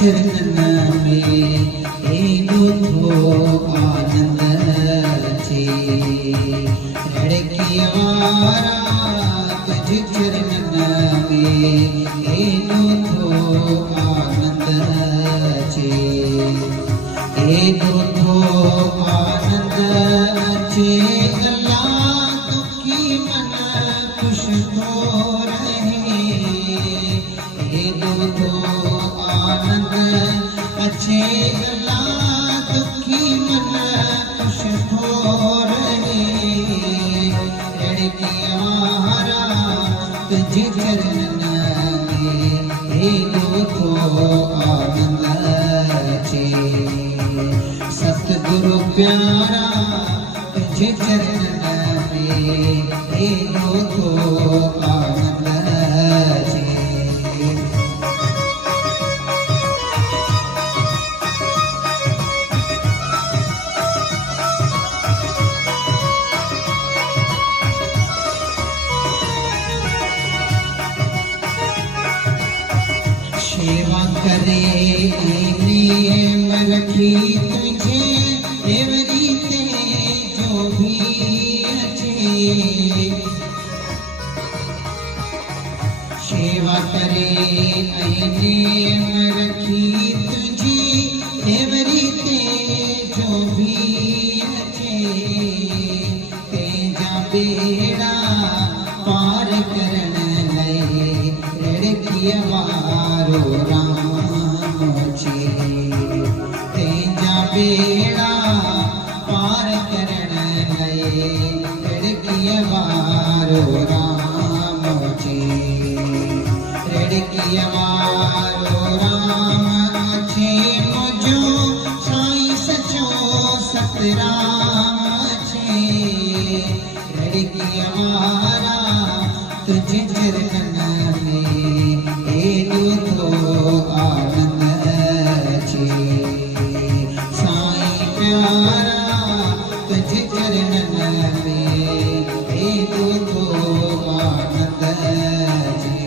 चरणन में एगो थो आनंद छे रड़की वारा तुझ चरणन में एगो थो आनंद छे एगो थो आनंद छे अल्लाह दुखी मन खुश थो रहे एगो थो आनंद अच्छे अल्लाह दुखी मन खुश थो रहे लड़की वारा तुझ चरणन में एगो थो आनंद छे सतगुरु प्यारा तुझ चरणन में एगो थो आनंद छे सेवा करे नेम रखी तुझे एवरी ते जो भी अच्छे सेवा करे नेम रखी तुझी एवरी ते जो भी अच्छे तेजा बेड़ा पार करन लए लड़की वारो राम छे तेजा बेड़ा पार करन लए लड़की वारो राम छे लड़की वारो राम छे मुझो साईं सचो सतराम छे लड़की वारा तुझ चरणन में एगो थो आनंद छे साईं प्यारा तुझ चरणन में एगो थो आनंद छे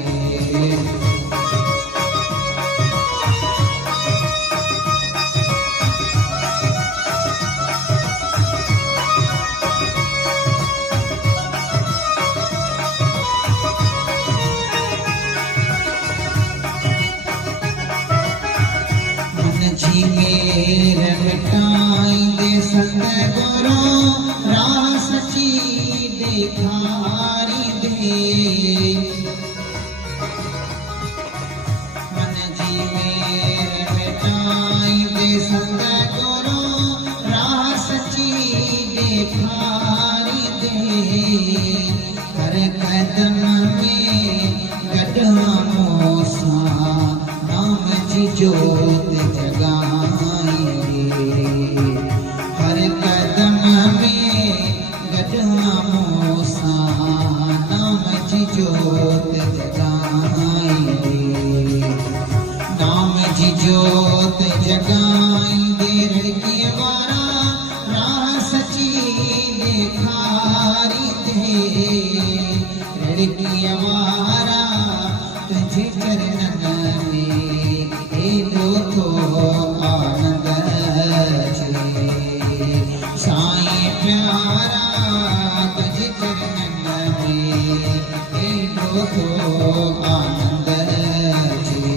जी मेर मिटाई दे सतगुरु राह सची देखारी दे मन जी मेर मिटाई दे सतगुरु राह सची देखारी दे हर कदम में गढ़ा मोसा नाम जी जोत जगाई हर कदम में गढ़ा मोसा नाम जी जोत जगाई नाम जी जोत जगाई दे लड़की वारा राह सची देखारी दे लड़की वारा तुझ चरणन में एगो थो आनंद छे साईं प्यारा तुझ चरणन में एगो थो आनंद छे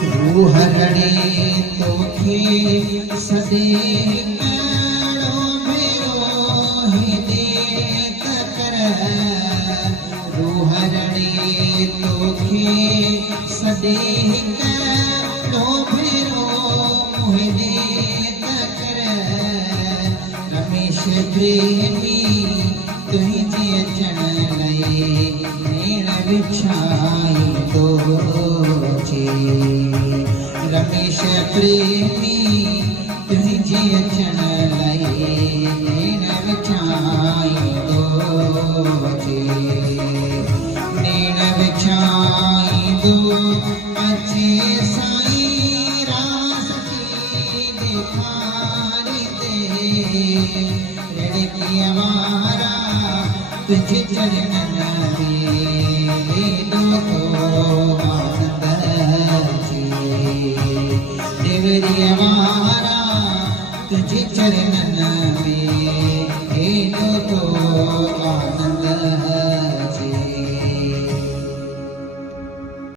रूह रड़े तोखे सदे कड़ो भेरो हिदे तकर रूह रड़े तोखे सदे कड़ो भेरो हिदे तकर रमेश प्रेमी तुझे अचण लए नेण विछाई तो रमेश प्रेमी तुझे अचण लए नेण विछाई तो नेण विछाई दो अच्छे साईं खारी दे रडकिया वारा तुझे चरणन रे दोतो आनंद जी देवरिया वारा तुझे चरणन